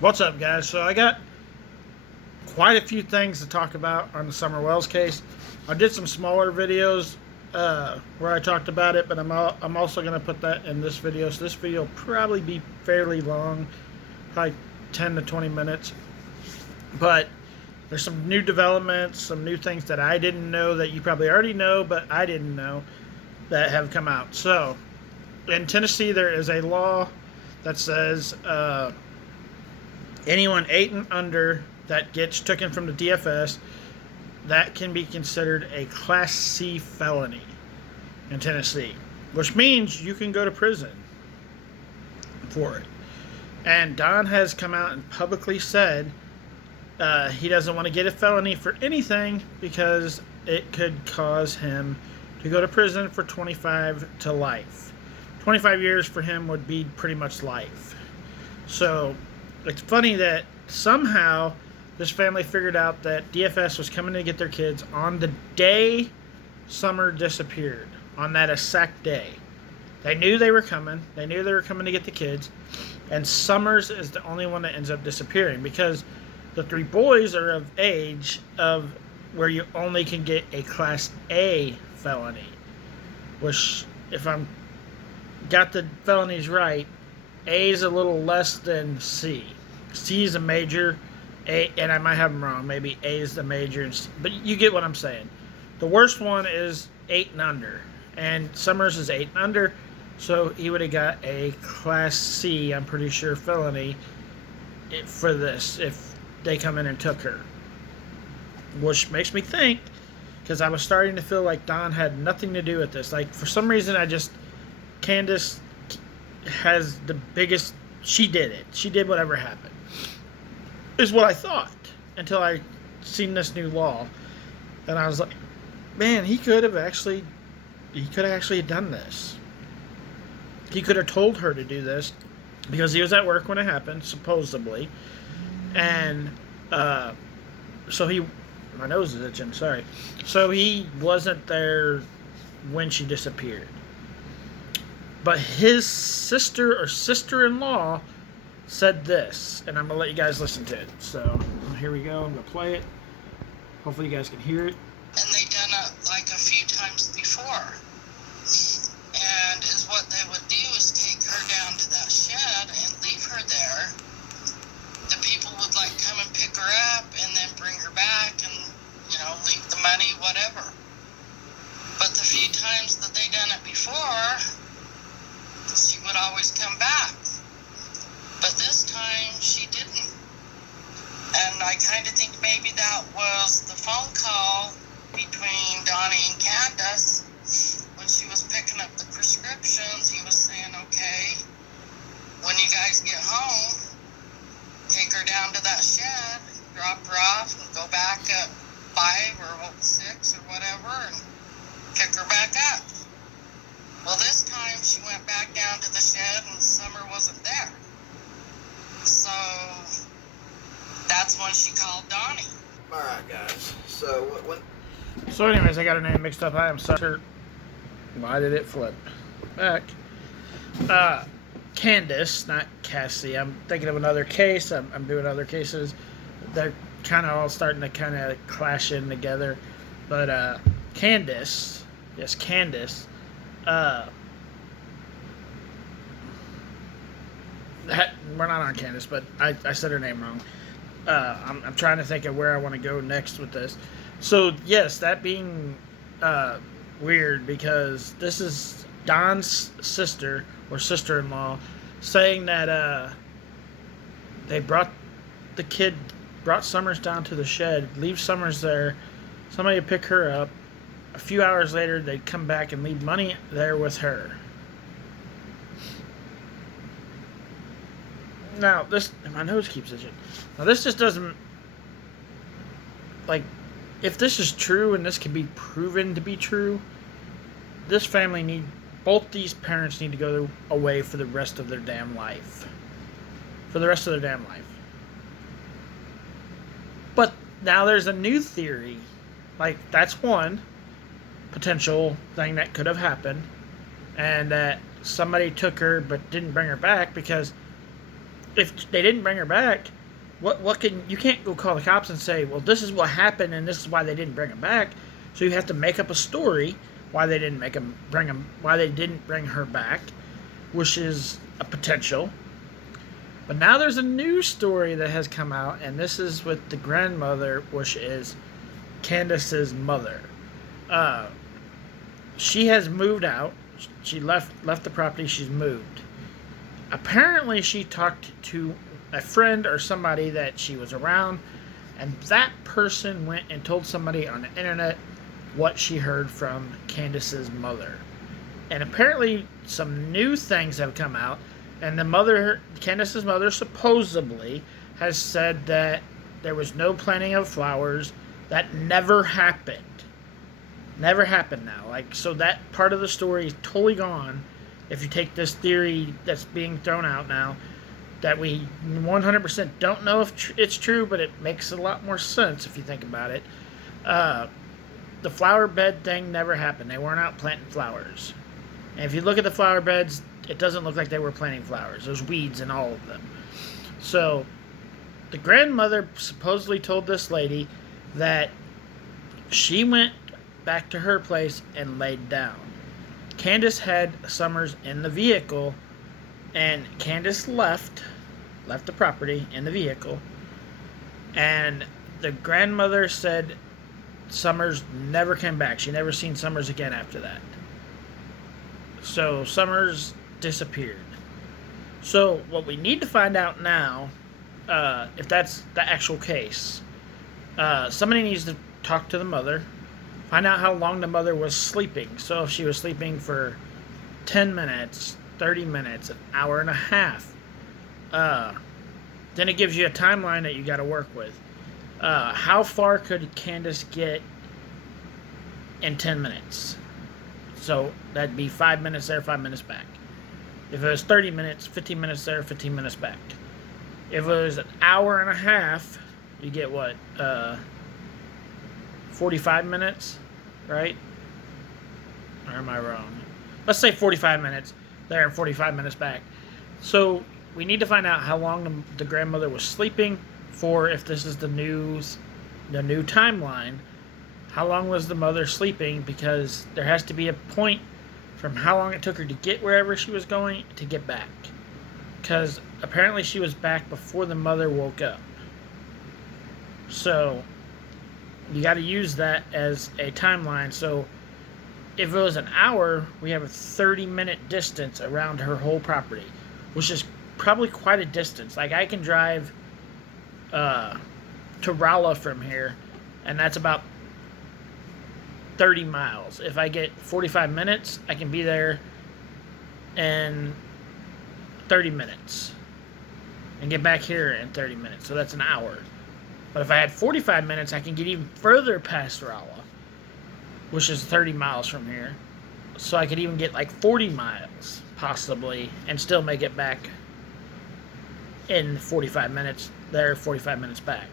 What's up, guys? So I got quite a few things to talk about on the Summer Wells case. I did some smaller videos where I talked about it, but I'm also going to put that in this video. So this video will probably be fairly long, probably 10 to 20 minutes. But there's some new developments, some new things that I didn't know that you probably already know, but I didn't know that have come out. So in Tennessee, there is a law that says anyone 8 and under that gets taken from the DFS, that can be considered a Class C felony in Tennessee, which means you can go to prison for it. And Don has come out and publicly said he doesn't want to get a felony for anything because it could cause him to go to prison for 25 to life. 25 years for him would be pretty much life. So it's funny that somehow this family figured out that DFS was coming to get their kids on the day Summer disappeared, on that exact day. They knew they were coming. They knew they were coming to get the kids. And Summers is the only one that ends up disappearing because the 3 boys are of age of where you only can get a Class A felony. Which, if I'm got the felonies right, A is a little less than C. C is a major, A, and I might have them wrong. Maybe A is the major, but you get what I'm saying. The worst one is 8 and under, and Summers is 8 and under, so he would have got a Class C, I'm pretty sure, felony for this if they come in and took her. Which makes me think, because I was starting to feel like Don had nothing to do with this. Like, for some reason, Candace has the biggest, she did it. She did whatever happened. Is what I thought until I seen this new law. And I was like, man, he could have actually done this. He could have told her to do this because he was at work when it happened, supposedly. And my nose is itching, sorry. So he wasn't there when she disappeared. But his sister or sister-in-law said this, and I'm going to let you guys listen to it. So, here we go. I'm going to play it. Hopefully you guys can hear it. And they done it like a few times before. And what they would do is take her down to that shed and leave her there. The people would come and pick her up and then bring her back and, leave the money, whatever. But the few times that they done it before, she would always come back. But this time, she didn't. And I kind of think maybe that was the phone call between Donnie and Candace. When she was picking up the prescriptions, he was saying, okay, when you guys get home, take her down to that shed, drop her off, and go back at 5 or 6 or whatever, and pick her back up. Well, this time she went back down to the shed and Summer wasn't there. So that's when she called Donnie. Alright, guys. So, So anyways, I got her name mixed up. I am sorry. Why did it flip back? Candace, not Cassie. I'm thinking of another case. I'm doing other cases. They're kind of all starting to kind of clash in together. But Candace, yes, Candace. We're not on Candace, but I said her name wrong. I'm trying to think of where I want to go next with this. So yes, that being weird because this is Don's sister or sister-in-law saying that they brought Summers down to the shed, leave Summers there, somebody would pick her up. A few hours later, they'd come back and leave money there with her. Now, my nose keeps itching. Now, this just doesn't, if this is true and this can be proven to be true, this family both these parents need to go away for the rest of their damn life. For the rest of their damn life. But now there's a new theory. That's one potential thing that could have happened, and that somebody took her but didn't bring her back because if they didn't bring her back, what can you can't go call the cops and say, well, this is what happened and this is why they didn't bring her back. So you have to make up a story why they didn't why they didn't bring her back, which is a potential. But now there's a new story that has come out, and this is with the grandmother, which is Candace's mother. She has moved out. She left the property. She's moved. Apparently, she talked to a friend or somebody that she was around, and that person went and told somebody on the internet what she heard from Candace's mother. And apparently, some new things have come out. And Candace's mother, supposedly has said that there was no planting of flowers. That never happened. Never happened now. So that part of the story is totally gone. If you take this theory that's being thrown out now, that we 100% don't know if it's true, but it makes a lot more sense if you think about it. The flower bed thing never happened. They weren't out planting flowers. And if you look at the flower beds, it doesn't look like they were planting flowers. There's weeds in all of them. So, the grandmother supposedly told this lady that she went back to her place and laid down. Candace had Summers in the vehicle, and Candace left the property in the vehicle, and the grandmother said Summers never came back. She never seen Summers again after that. So, Summers disappeared. So what we need to find out now, if that's the actual case, somebody needs to talk to the mother, find out how long the mother was sleeping. So if she was sleeping for 10 minutes, 30 minutes, an hour and a half, then it gives you a timeline that you got to work with. How far could Candace get in 10 minutes? So that'd be 5 minutes there, 5 minutes back. If it was 30 minutes, 15 minutes there, 15 minutes back. If it was an hour and a half, you get what? 45 minutes, right? Or am I wrong? Let's say 45 minutes there and 45 minutes back. So we need to find out how long the grandmother was sleeping for, if this is the new timeline. How long was the mother sleeping? Because there has to be a point from how long it took her to get wherever she was going to get back. Because apparently she was back before the mother woke up. So you got to use that as a timeline. So if it was an hour, we have a 30-minute distance around her whole property, which is probably quite a distance. Like, I can drive to Rolla from here, and that's about 30 miles. If I get 45 minutes, I can be there in 30 minutes and get back here in 30 minutes. So that's an hour. But if I had 45 minutes, I can get even further past Rolla, which is 30 miles from here. So I could even get like 40 miles, possibly, and still make it back in 45 minutes there, 45 minutes back.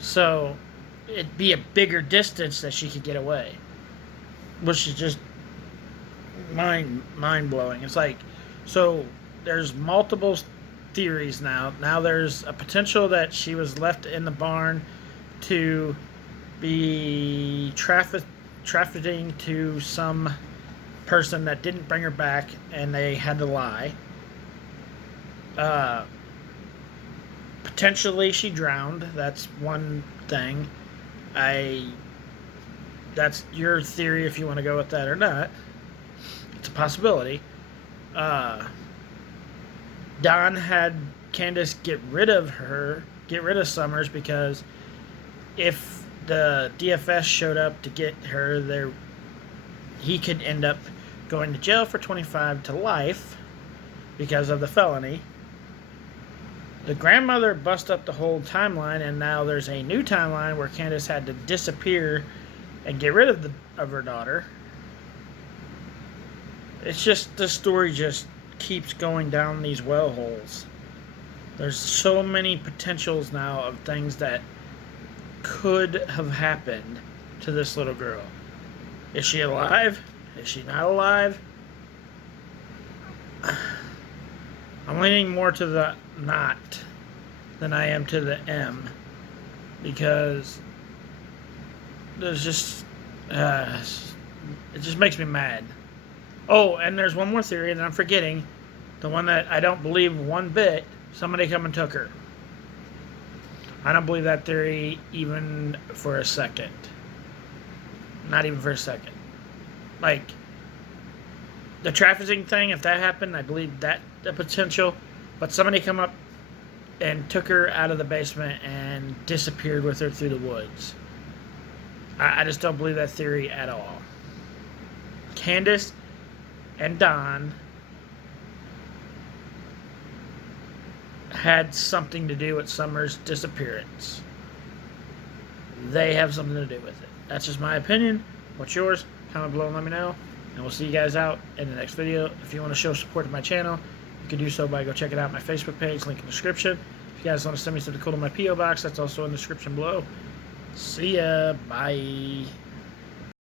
So it'd be a bigger distance that she could get away, which is just mind-blowing. It's like, so there's multiple theories now. Now there's a potential that she was left in the barn to be trafficking to some person that didn't bring her back, and they had to lie. Potentially she drowned. That's one thing. That's your theory if you want to go with that or not. It's a possibility. Don had Candace get rid of Summers, because if the DFS showed up to get her, he could end up going to jail for 25 to life because of the felony. The grandmother bust up the whole timeline, and now there's a new timeline where Candace had to disappear and get rid of her daughter. It's just, the story just keeps going down these well holes. There's so many potentials now of things that could have happened to this little girl. Is she alive? Is she not alive? I'm leaning more to the not than I am to the M, because there's just it just makes me mad. Oh, and there's one more theory that I'm forgetting, the one that I don't believe one bit. Somebody come and took her. I don't believe that theory even for a second. Not even for a second. Like, the trafficking thing, if that happened, I believe that the potential. But somebody come up and took her out of the basement and disappeared with her through the woods. I just don't believe that theory at all. Candace and Don had something to do with Summer's disappearance. They have something to do with it. That's just my opinion. What's yours? Comment below and let me know. And we'll see you guys out in the next video. If you want to show support to my channel, you can do so by go check it out on my Facebook page, link in the description. If you guys want to send me something cool to my P.O. box, that's also in the description below. See ya. Bye.